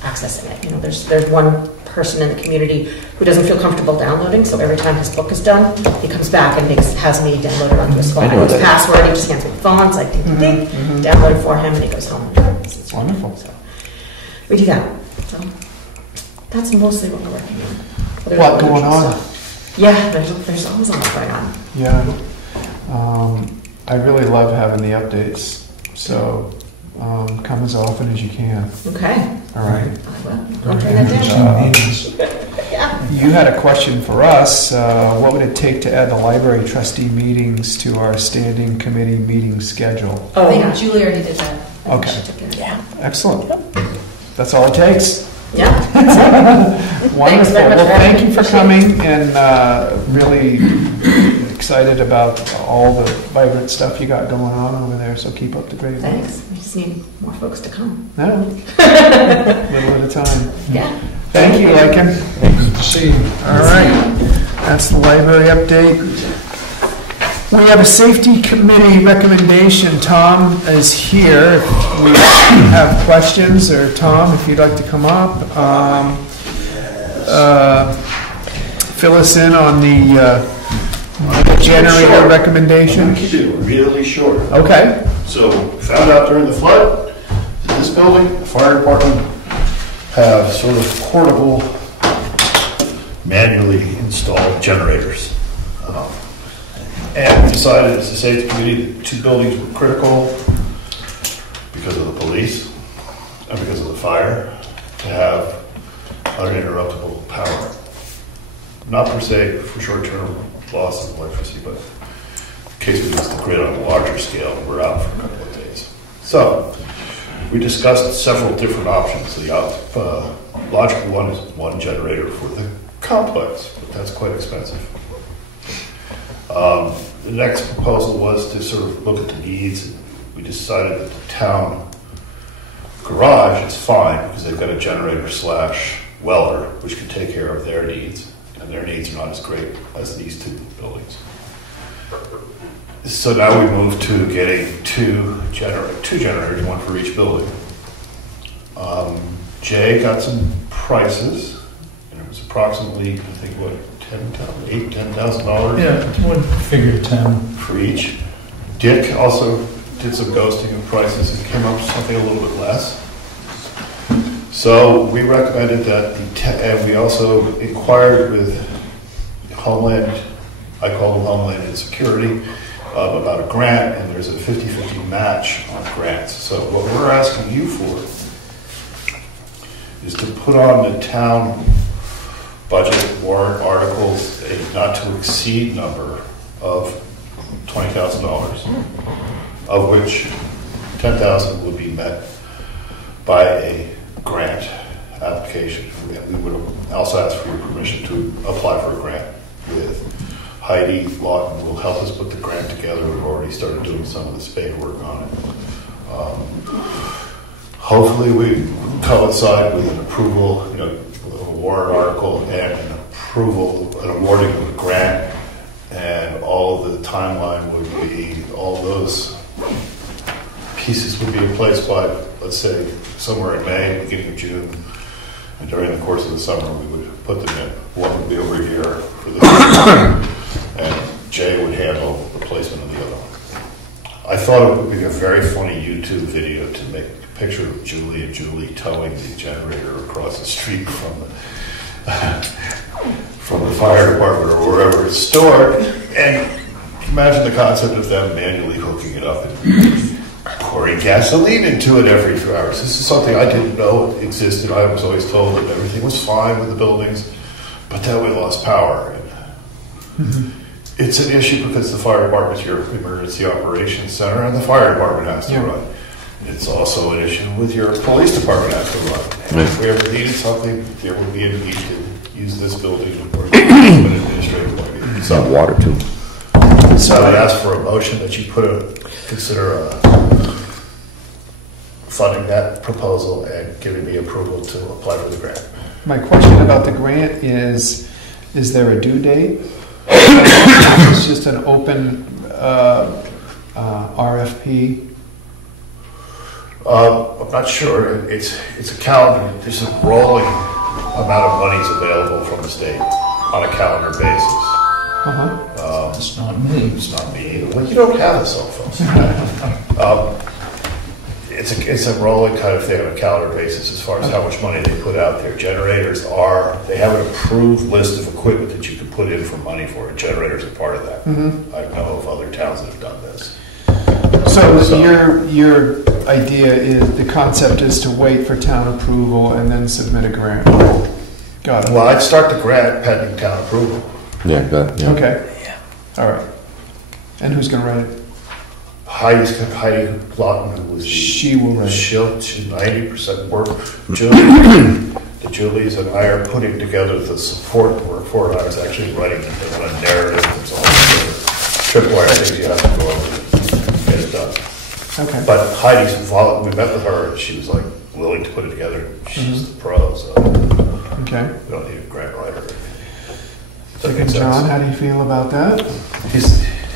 accessing it. You know, there's one person in the community who doesn't feel comfortable downloading, so every time his book is done, he comes back and has me download it onto his phone. I know his password, he just hands me the phone, so I ding, download it for him, and he goes home. It's wonderful. So we do that. So that's mostly what we're working on. A lot going on. Stuff. Yeah, there's always a lot going on. Yeah. I really love having the updates, so come as often as you can. Okay. All right. I'll turn that down. Yeah. You had a question for us. What would it take to add the library trustee meetings to our standing committee meeting schedule? I think Julie already did that. Okay. Yeah. Excellent. That's all it takes. Yeah. Wonderful. Well, thank you for coming, and really excited about all the vibrant stuff you got going on over there, so keep up the great work. Thanks. We just need more folks to come. No. Little at a time. Yeah. Thank you, Lycan. Good to see you. All right. That's the library update. We have a safety committee recommendation. Tom is here. If we have questions, or Tom, if you'd like to come up, fill us in on the generator recommendation. Keep it really short. Okay. So, found out during the flood, in this building, the fire department have sort of portable, manually installed generators. And decided as a safety committee that 2 buildings were critical because of the police and because of the fire to have uninterruptible power. Not per se for short-term loss of electricity, but in case we lose the grid on a larger scale, we're out for a couple of days. So we discussed several different options. The logical one is 1 generator for the complex, but that's quite expensive. The next proposal was to sort of look at the needs. We decided that the town garage is fine because they've got a generator / welder, which can take care of their needs, and their needs are not as great as these 2 buildings. So now we moved to getting 2 generators, 1 for each building. Jay got some prices, and it was approximately, I think, what, $10,000? Yeah, would figure 10 for each. Dick also did some ghosting of prices and came up with something a little bit less. So we recommended that, and we also inquired with Homeland, I call them Homeland and Security, about a grant, and there's a 50-50 match on grants. So what we're asking you for is to put on the town budget warrant articles a not to exceed number of $20,000, of which $10,000 would be met by a grant application. We would also ask for your permission to apply for a grant with Heidi Lawton will help us put the grant together. We've already started doing some of the spade work on it. Hopefully we coincide with an approval, a warrant article and an approval, an awarding of a grant, and all the timeline would be, all those pieces would be in place by, let's say, somewhere in May, beginning of June, and during the course of the summer we would put them in. One would be over here for the and Jay would handle the placement of the other one. I thought it would be a very funny YouTube video to make a picture of Julie and Julie towing the generator across the street from the fire department or wherever it's stored, and imagine the concept of them manually hooking it up and pouring gasoline into it every few hours. This is something I didn't know existed. I was always told that everything was fine with the buildings, but then we lost power. It's an issue because the fire department is your emergency operations center, and the fire department has to run. It's also an issue with your police department has to run. And if we ever needed something, there would be a need to use this building or an administrative building. So water too. So I'd ask for a motion that you consider a funding that proposal and giving me approval to apply for the grant. My question about the grant is there a due date? It's just an open RFP? I'm not sure. It's a calendar. There's a rolling amount of monies available from the state on a calendar basis. It's not me. It's not me either. Well, you don't have a cell phone. It's a rolling kind of thing on a calendar basis as far as how much money they put out there. Generators they have an approved list of equipment that you can put in for money for, and generators are part of that. I know of other towns that have done this. So your idea is, the concept is to wait for town approval and then submit a grant? Got it. Well, I'd start the grant pending town approval. Yeah, got it. Yeah. Okay. All right. And who's going to write it? Heidi Lawton, who was She will write it. She'll 90% work. Julie's and I are putting together the support work for it. I was actually writing a narrative. There's all the tripwire things you have to go over to get it done. Okay. But Heidi's involved. We met with her, and she was like willing to put it together. She's the pro, so Okay. we don't need a grant writer. Dick and John, how do you feel about that?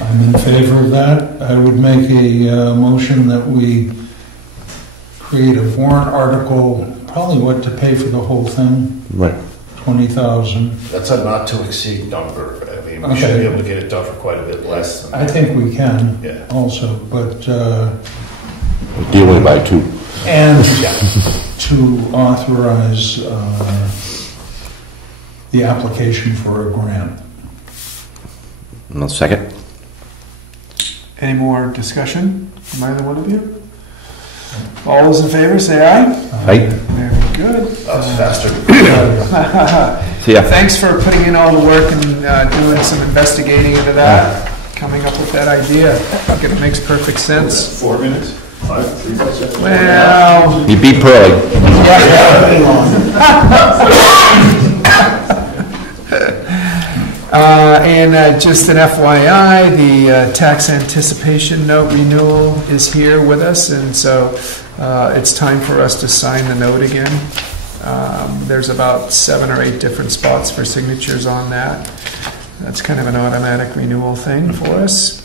I'm in favor of that. I would make a motion that we create a warrant article, probably what to pay for the whole thing, Right. 20,000. That's a not to exceed number. I mean, we should be able to get it done for quite a bit less than that. I think we can Yeah. also, but, Dealing by two. and to authorize the application for a grant. And a second. Any more discussion from either one of you? All those in favor, say aye. Aye. Very good. That was faster. See ya. Thanks for putting in all the work and doing some investigating into that, coming up with that idea. I think it makes perfect sense. 4 minutes? 5, 3 minutes? Well, You beat Pearlie. and just an FYI, the tax anticipation note renewal is here with us, and so it's time for us to sign the note again. There's about 7 or 8 different spots for signatures on that. That's kind of an automatic renewal thing for us.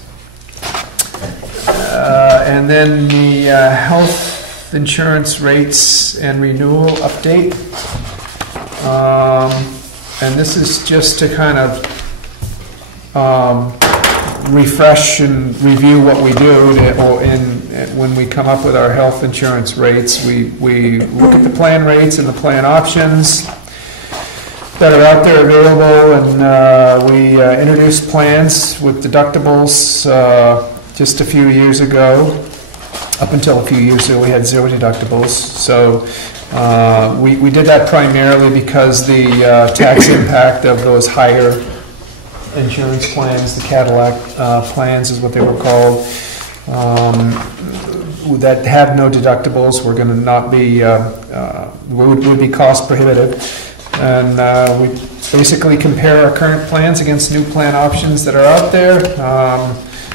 And then the health insurance rates and renewal update. And this is just to kind of refresh and review what we do when we come up with our health insurance rates. We look at the plan rates and the plan options that are out there available, and we introduced plans with deductibles just a few years ago. Up until a few years ago, we had 0 deductibles. So we did that primarily because the tax impact of those higher insurance plans, the Cadillac plans is what they were called, that have no deductibles, were going to not be, would be cost prohibitive. And we basically compare our current plans against new plan options that are out there.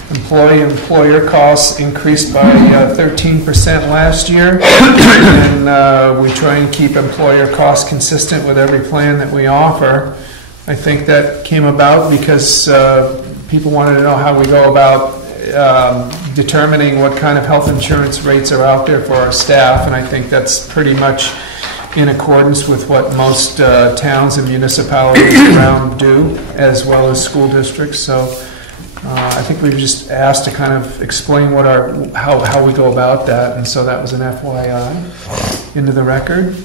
Employer costs increased by 13% last year, and we try and keep employer costs consistent with every plan that we offer. I think that came about because people wanted to know how we go about determining what kind of health insurance rates are out there for our staff, and I think that's pretty much in accordance with what most towns and municipalities around do, as well as school districts. So I think we've just asked to kind of explain what how we go about that, and so that was an FYI into the record.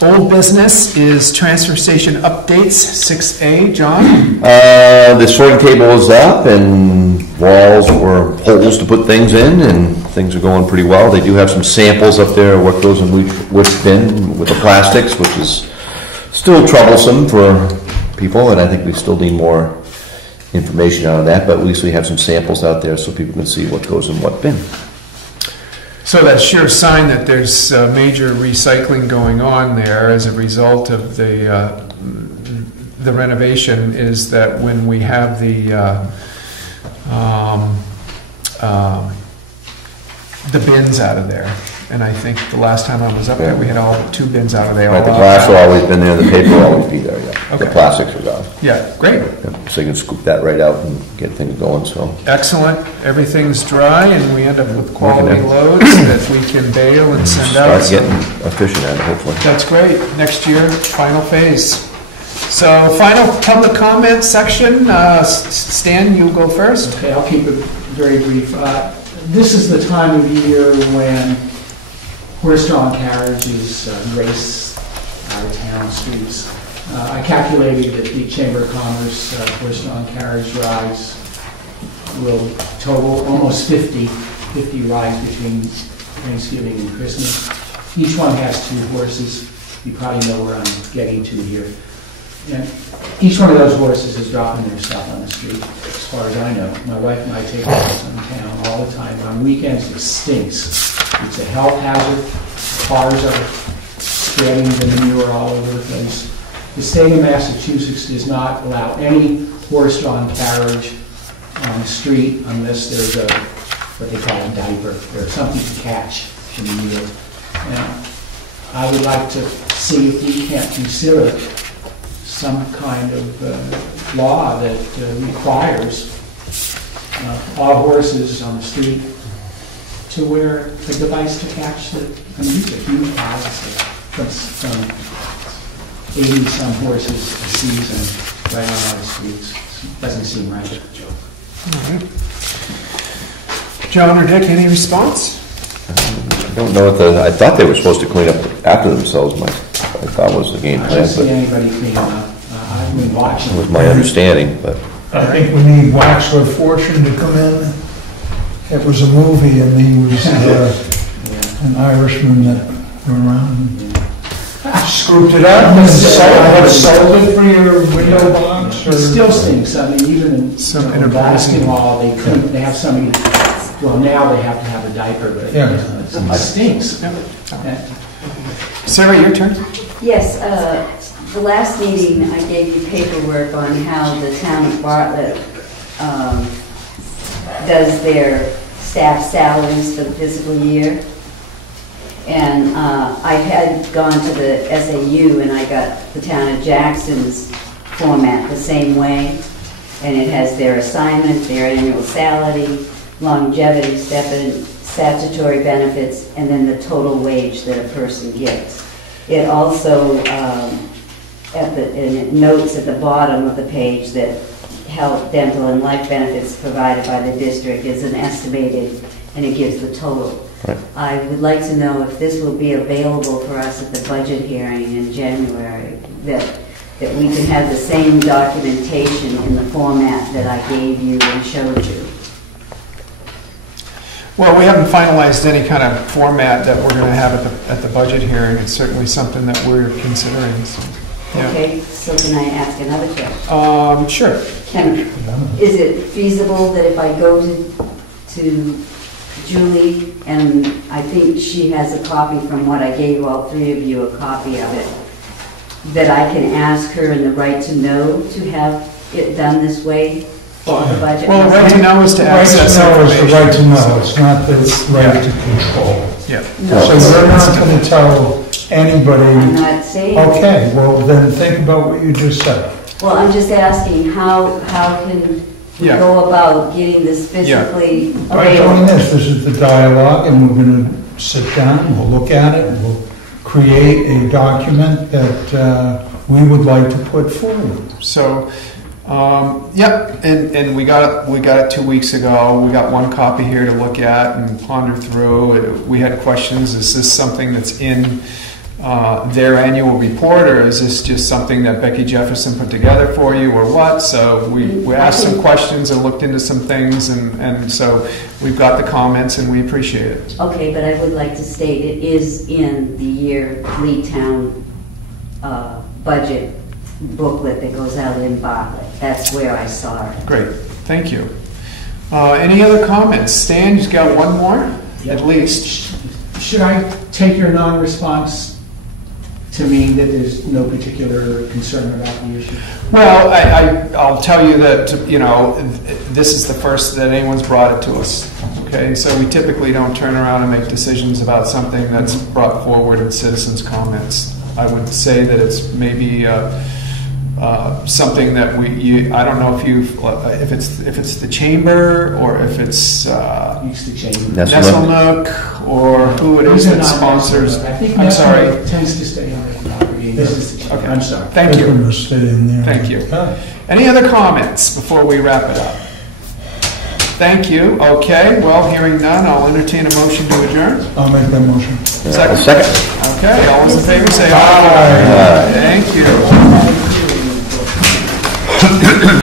Old business is transfer station updates, 6A. John? The sorting table is up, and walls or holes to put things in, and things are going pretty well. They do have some samples up there of what goes in which bin with the plastics, which is still troublesome for people, and I think we still need more information on that, but at least we have some samples out there so people can see what goes in what bin. So that's sure a sign that there's major recycling going on there as a result of the renovation, is that when we the bins out of there. And I think the last time I was up there, we had all 2 bins out of there. Right, the all glass will out. always been there, the paper will always be there, yeah. The Okay. plastics are gone. Yeah, great. Yeah, so you can scoop that right out and get things going, so. Excellent. Everything's dry and we end up with quality Okay. loads that we can bale and send out. Start getting efficient at it, hopefully. That's great. Next year, final phase. So final public comment section. Stan, you go first. Okay, I'll keep it very brief. This is the time of year when horse-drawn carriages grace our town streets. I calculated that the Chamber of Commerce horse-drawn carriage rides will total almost 50 rides between Thanksgiving and Christmas. Each one has 2 horses. You probably know where I'm getting to here. And each one of those horses is dropping their stuff on the street, as far as I know. My wife and I take horses in town all the time. On weekends, it stinks. It's a health hazard. Cars are spreading the manure all over the place. The state of Massachusetts does not allow any horse-drawn carriage on the street unless there's what they call a diaper, or something to catch in the mule. Now, I would like to see if we can't consider some kind of law that requires all horses on the street to wear a device to catch the, I mean, these are huge piles from 80-some horses a season right on our streets. Doesn't seem right. All right. John or Dick, any response? I don't know what I thought they were supposed to clean up after themselves, I thought was the game I plan, don't see but anybody cleaning up. I've been watching. it was my understanding, but. I think we need Waxler Fortune to come in. It was a movie, and he was an Irishman that went around and scooped it up and sold it for your window box. It still stinks. I mean, even in basketball, they couldn't. They have somebody. Well, now they have to have a diaper, but it stinks. Sarah, your turn. Yes, the last meeting, I gave you paperwork on how the town of Bartlett does their staff salaries for the fiscal year. And I had gone to the SAU and I got the town of Jackson's format the same way. And it has their assignment, their annual salary, longevity, statutory benefits, and then the total wage that a person gets. It also, and it notes at the bottom of the page that health, dental, and life benefits provided by the district is an estimated, and it gives the total. Right. I would like to know if this will be available for us at the budget hearing in January, that we can have the same documentation in the format that I gave you and showed you. Well, we haven't finalized any kind of format that we're going to have at the budget hearing. It's certainly something that we're considering. So, yeah. Okay, so can I ask another question? Sure. Is it feasible that if I go to Julie, and I think she has a copy from what I gave all 3 of you, a copy of it, that I can ask her in the right to know to have it done this way for the budget? Well, the right to know is to access information. The right to know, it's not the right to control. Yeah. No. So we're not going to tell anybody. I'm not saying. Okay, well then think about what you just said. Well, I'm just asking how can we go about getting this physically I'm doing this is the dialogue, and we're going to sit down, and we'll look at it, and we'll create a document that we would like to put forward. So, and we got it 2 weeks ago. We got one copy here to look at and ponder through. We had questions. Is this something that's in their annual report, or is this just something that Becky Jefferson put together for you, or what? So we asked some questions and looked into some things, and so we've got the comments, and we appreciate it. Okay, but I would like to state it is in the yearly town budget booklet that goes out in Bartlett. That's where I saw it. Great, thank you. Any other comments? Stan, you've got one more, at least. Should I take your non-response to mean that there's no particular concern about the issue? Well, I'll tell you that, this is the first that anyone's brought it to us. Okay, so we typically don't turn around and make decisions about something that's brought forward in citizens' comments. I would say that it's maybe something that I don't know if it's the chamber or if it's Nestlenook or who it is that sponsors. I think I'm sorry. Nestlenook tends to stay on the property. Okay. I'm sorry. Thank you. They're gonna stay in there. Thank you. Any other comments before we wrap it up? Thank you. Okay, well, hearing none, I'll entertain a motion to adjourn. I'll make that motion. Second. Second. Okay, all those in favor say aye. Thank you.